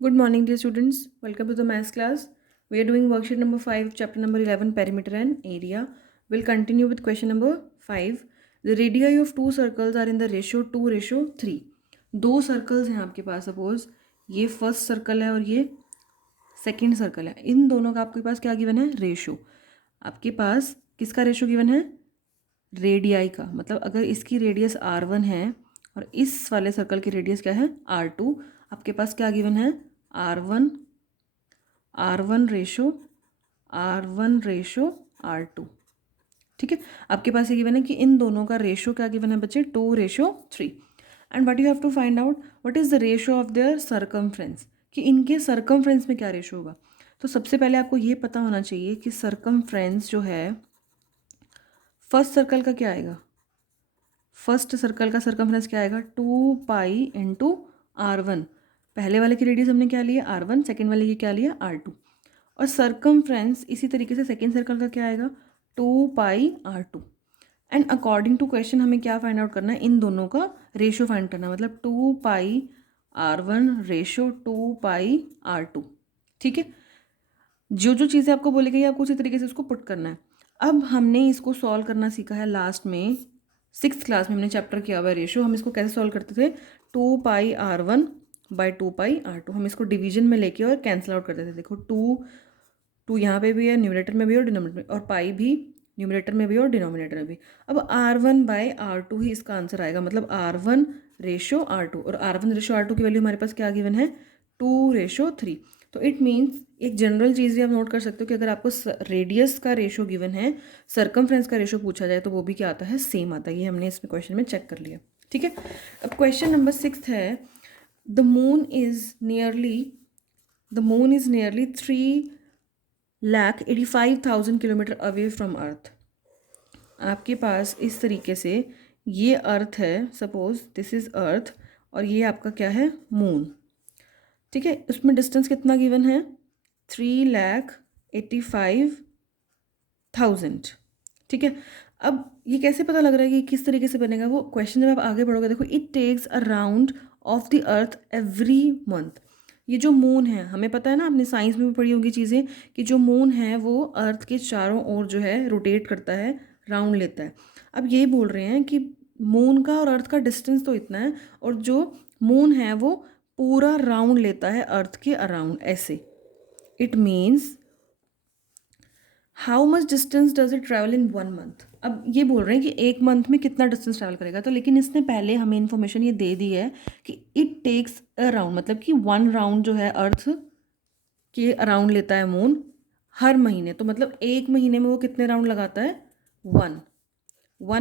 Good morning, dear students. Welcome to the maths class. We are doing worksheet number 5, chapter number 11, perimeter and area. We'll continue with question number 5. The radii of two circles are in the ratio 2:3. दो circles हैं आपके पास. Suppose ये first circle है और ये second circle है. इन दोनों का आपके पास क्या गिवन है? रेशो. आपके पास किसका रेशो गिवन है? रेडियाई का. मतलब अगर इसकी रेडियस r1 है और इस वाले सर्कल की रेडियस क्या है? r2. आपके पास क्या गिवन है? R1 ratio R2. ठीक है. आपके पास ये गिवन है कि इन दोनों का रेशो क्या गिवन है बच्चे? 2:3. And what you have to find out, what is the ratio of their circumference, कि इनके सर्कमफ्रेंस में क्या रेशो होगा. तो सबसे पहले आपको ये पता होना चाहिए कि सर्कमफ्रेंस जो है फर्स्ट सर्कल का क्या आएगा. फर्स्ट सर्कल का सर्कमफ्रेंस क्या आएगा? 2π/r1. पहले वाले की रेडियस हमने क्या लिया? r1. सेकेंड वाले की क्या लिया? r2. और सर्कमफ्रेंस इसी तरीके से सेकेंड सर्कल का क्या आएगा? 2πr2. And according to question हमें क्या फाइंड आउट करना है? इन दोनों का रेशो फाइंड करना. मतलब 2πr1 रेशो 2πr2. ठीक है. जो जो चीज़ें आपको बोली गई आपको उसी तरीके से उसको पुट करना है. अब हमने इसको सॉल्व करना सीखा है लास्ट में. 6th क्लास में हमने चैप्टर किया हुआ है रेशो. हम इसको कैसे सॉल्व करते थे? 2πr1/2πr2. हम इसको डिवीजन में लेके और कैंसिल आउट करते थे. देखो 2 यहाँ पे भी है, न्यूमरेटर में भी और डिनोमिनेटर में, और पाई भी न्यूमरेटर में भी और डिनोमिनेटर में भी. अब r1/r2 ही इसका आंसर आएगा. मतलब r1 रेशो r2. और r1 रेशो r2 की वैल्यू हमारे पास क्या गिवन है? 2:3. तो इट मीन्स एक जनरल चीज़ भी आप नोट कर सकते हो कि अगर आपको रेडियस का रेशो गिवन है, सर्कमफ्रेंस का रेशो पूछा जाए तो वो भी क्या आता है? सेम आता है. ये हमने इसमें क्वेश्चन में चेक कर लिया. ठीक है. अब क्वेश्चन नंबर 6 है, the moon is nearly 3,85,000 kilometre away from earth. आपके पास इस तरीके से ये अर्थ है. सपोज दिस इज अर्थ और ये आपका क्या है? मून. ठीक है. उसमें डिस्टेंस कितना गिवन है? 3,85,000. ठीक है. अब ये कैसे पता लग रहा है कि किस तरीके से बनेगा? वो क्वेश्चन जब आप आगे बढ़ोगे, देखो, it takes a round of the earth every month. ये जो मून है, हमें पता है ना, आपने साइंस में भी पढ़ी होंगी चीज़ें, कि जो मून है वो अर्थ के चारों ओर जो है रोटेट करता है, राउंड लेता है. अब ये बोल रहे हैं कि मून का और अर्थ का डिस्टेंस तो इतना है, और जो मून है वो पूरा राउंड लेता है अर्थ के अराउंड ऐसे. It means how much distance does it travel in 1 month. अब ये बोल रहे हैं कि एक मंथ में कितना डिस्टेंस ट्रैवल करेगा. तो लेकिन इसने पहले हमें इन्फॉर्मेशन ये दे दी है कि इट टेक्स अ राउंड, मतलब कि 1 राउंड जो है अर्थ के अराउंड लेता है मून हर महीने. तो मतलब एक महीने में वो कितने राउंड लगाता है? 1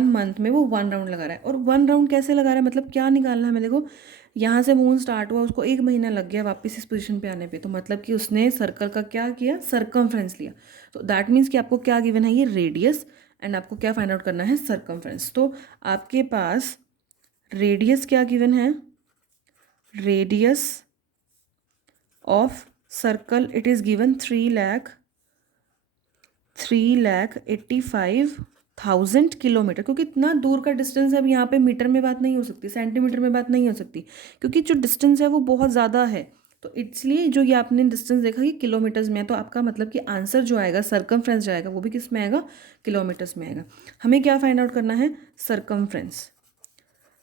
मंथ में वो 1 राउंड लगा रहा है. और 1 राउंड कैसे लगा रहा है? मतलब क्या निकालना है हमें? देखो, यहाँ से मून स्टार्ट हुआ, उसको 1 महीना लग गया वापस इस पोजीशन पे आने पे. तो मतलब कि उसने सर्कल का क्या किया? सर्कमफ्रेंस लिया. तो दैट मीन्स कि आपको क्या गिवन है? ये रेडियस. एंड आपको क्या फाइंड आउट करना है? सर्कमफ्रेंस. तो आपके पास रेडियस क्या गिवन है? Radius of circle it is given 3,85,000 kilometre. क्योंकि इतना दूर का डिस्टेंस है. अब यहाँ पे मीटर में बात नहीं हो सकती, सेंटीमीटर में बात नहीं हो सकती, क्योंकि जो डिस्टेंस है वो बहुत ज़्यादा है. तो इसलिए जो ये आपने डिस्टेंस देखा कि किलोमीटर्स में है, तो आपका मतलब कि आंसर जो आएगा, सर्कमफ्रेंस जो आएगा, वो भी किस में आएगा? किलोमीटर्स में आएगा. हमें क्या फाइंड आउट करना है? सर्कमफ्रेंस.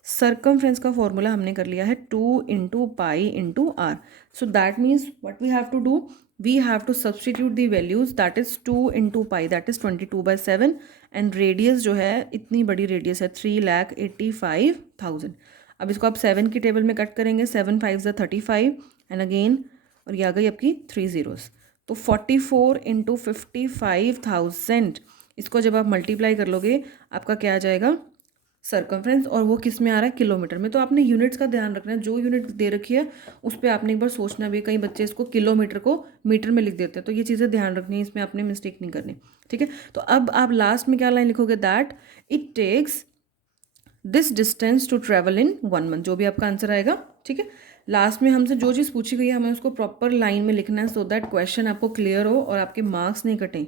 सर्कमफ्रेंस का फॉर्मूला हमने कर लिया है 2 × π × r. So that means what we have to do, we have to substitute the values. That is 2 × π, that is 22/7. And radius जो है, इतनी बड़ी रेडियस है 3,85,000. अब इसको आप 7 की टेबल में कट करेंगे. 7 5 35 एंड अगेन, और ये आ गई आपकी 3 zeros. तो 44 × 55,000. इसको जब आप मल्टीप्लाई कर लोगे, आपका क्या आ जाएगा? सर्कमफ्रेंस. और वो किस में आ रहा है? किलोमीटर में. तो आपने यूनिट्स का ध्यान रखना है. जो यूनिट दे रखी है उस पर आपने एक बार सोचना भी. कई बच्चे इसको किलोमीटर को मीटर में लिख देते हैं, तो ये चीज़ें ध्यान रखनी है. इसमें आपने मिस्टेक नहीं करनी. ठीक है. तो अब आप लास्ट में क्या लाइन लिखोगे? That it takes this distance to travel in 1 month. जो भी आपका आंसर आएगा. ठीक है. लास्ट में हमसे जो चीज़ पूछी गई है हमें उसको प्रॉपर लाइन में लिखना है, सो दैट क्वेश्चन आपको क्लियर हो और आपके मार्क्स नहीं कटें.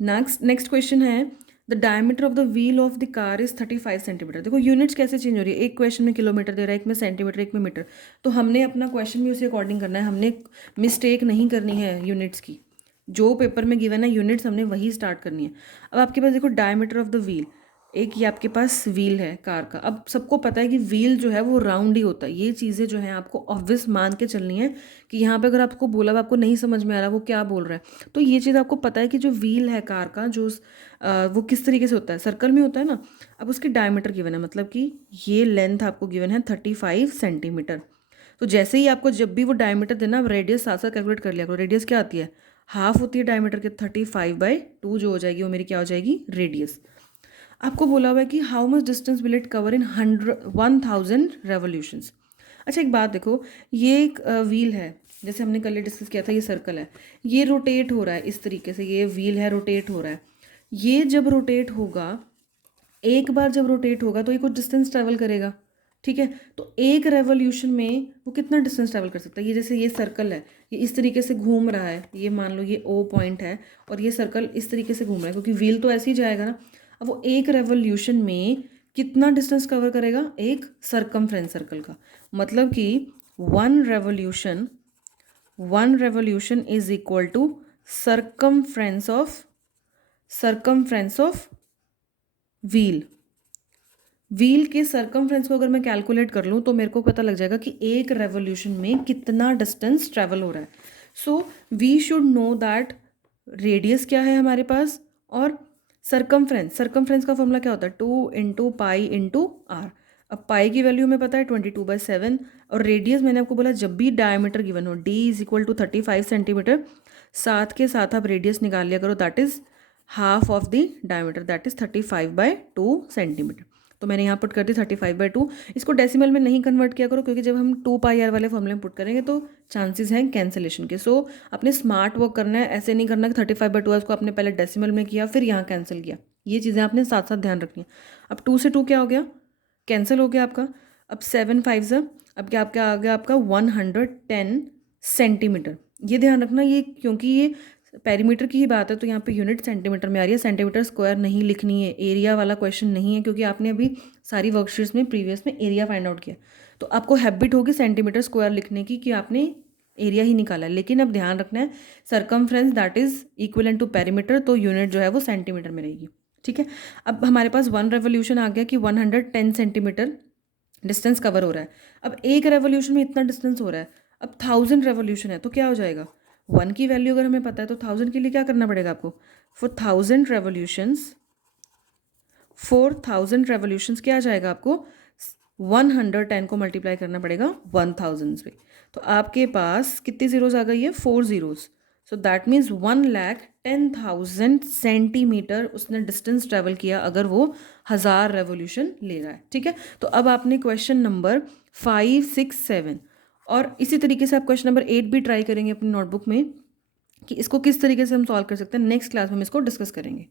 नेक्स्ट क्वेश्चन है, the diameter of the wheel of the car is 35 centimetre. देखो यूनिट्स कैसे चेंज हो रही है, एक क्वेश्चन में किलोमीटर दे रहा है, एक में सेंटीमीटर, एक में मीटर। तो हमने अपना क्वेश्चन भी उसी अकॉर्डिंग करना है, हमने मिस्टेक नहीं करनी है यूनिट्स की। जो पेपर में गिवन है यूनिट्स हमने वही स्टार्ट करनी है। अब आपके पास देखो डायमीटर ऑफ द व्हील, एक ये आपके पास व्हील है कार का। अब सबको पता है कि व्हील जो है वो राउंड ही होता है। ये चीज़ें जो हैं आपको ऑब्वियस मान के चलनी है कि यहाँ पे अगर आपको बोला हुआ आपको नहीं समझ में आ रहा वो क्या बोल रहा है, तो ये चीज़ आपको पता है कि जो व्हील है कार का वो किस तरीके से होता है, सर्कल में होता है ना। अब उसकी डायमीटर गिवन है, मतलब कि ये लेंथ आपको गिवन है 35 सेंटीमीटर। तो जैसे ही आपको जब भी वो डायमीटर देना, आप रेडियस साथ साथ कैलकुलेट कर लिया करो। रेडियस क्या आती है, हाफ होती है डायमीटर के, 35/2 जो हो जाएगी वो मेरी क्या हो जाएगी, रेडियस। आपको बोला हुआ है कि how much distance will it cover in 1000 revolutions. अच्छा एक बात देखो, ये एक व्हील है, जैसे हमने कल डिस्कस किया था, ये सर्कल है, ये रोटेट हो रहा है इस तरीके से, ये व्हील है रोटेट हो रहा है। ये जब रोटेट होगा, एक बार जब रोटेट होगा तो ये कुछ डिस्टेंस ट्रैवल करेगा, ठीक है। तो एक रेवोल्यूशन में वो कितना डिस्टेंस ट्रैवल कर सकता है। ये जैसे ये सर्कल है, ये इस तरीके से घूम रहा है, ये मान लो ये ओ पॉइंट है और ये सर्कल इस तरीके से घूम रहा है, क्योंकि व्हील तो ऐसे ही जाएगा ना। अब वो एक रेवोल्यूशन में कितना डिस्टेंस कवर करेगा, एक सरकमफ्रेंस सर्कल का। मतलब कि one revolution is equal to circumference of wheel. Wheel के सरकमफ्रेंस को अगर मैं कैलकुलेट कर लूँ तो मेरे को पता लग जाएगा कि एक रेवोल्यूशन में कितना डिस्टेंस ट्रैवल हो रहा है। So we should know that radius क्या है हमारे पास, और सरकमफ्रेंस का फॉर्मूला क्या होता है, 2 × π × r। अब पाई की वैल्यू हमें पता है 22/7, और रेडियस मैंने आपको बोला जब भी डायमीटर गिवन हो, d = 35 सेंटीमीटर, साथ के साथ आप रेडियस निकाल लिया करो, that is half of the diameter, that is 35/2 centimetre. तो मैंने यहाँ पुट कर दी 35/2। इसको डेसिमल में नहीं कन्वर्ट किया करो, क्योंकि जब हम 2πr वाले फॉर्मूले में पुट करेंगे तो चांसेस हैं कैंसिलेशन के। सो अपने स्मार्ट वर्क करना है, ऐसे नहीं करना कि 35/2 है उसको आपने पहले डेसिमल में किया फिर यहाँ कैंसिल किया। ये चीज़ें आपने साथ साथ ध्यान रखनी है। अब 2 से 2 क्या हो गया, कैंसिल हो गया आपका। अब 7 5 अब क्या आ गया आपका 110 सेंटीमीटर। ये ध्यान रखना, ये क्योंकि ये पेरीमीटर की ही बात है तो यहाँ पे यूनिट सेंटीमीटर में आ रही है, सेंटीमीटर स्क्वायर नहीं लिखनी है, एरिया वाला क्वेश्चन नहीं है, क्योंकि आपने अभी सारी वर्कशीट्स में प्रीवियस में एरिया फाइंड आउट किया। तो आपको हैबिट होगी सेंटीमीटर स्क्वायर लिखने की कि आपने एरिया ही निकाला है। लेकिन अब ध्यान रखना है circumference that is equivalent to perimeter, तो यूनिट जो है वो सेंटीमीटर में रहेगी, ठीक है। अब हमारे पास 1 रेवोल्यूशन आ गया कि 110 सेंटीमीटर डिस्टेंस कवर हो रहा है। अब एक रेवोल्यूशन में इतना डिस्टेंस हो रहा है, अब 1000 रेवोल्यूशन है तो क्या हो जाएगा, 1 की वैल्यू अगर हमें पता है तो 1000 के लिए क्या करना पड़ेगा आपको, फॉर 1000 रेवोल्यूशंस क्या आ जाएगा आपको, 110 को मल्टीप्लाई करना पड़ेगा 1000 पे। तो आपके पास कितनी जीरोज आ गई है, 4 zeros. So that means 1,10,000 centimetre उसने डिस्टेंस ट्रेवल किया अगर वो 1000 रेवोल्यूशन ले रहा है, ठीक है। तो अब आपने क्वेश्चन नंबर 5 6 7 और इसी तरीके से आप क्वेश्चन नंबर 8 भी ट्राई करेंगे अपनी नोटबुक में कि इसको किस तरीके से हम सॉल्व कर सकते हैं। नेक्स्ट क्लास में हम इसको डिस्कस करेंगे।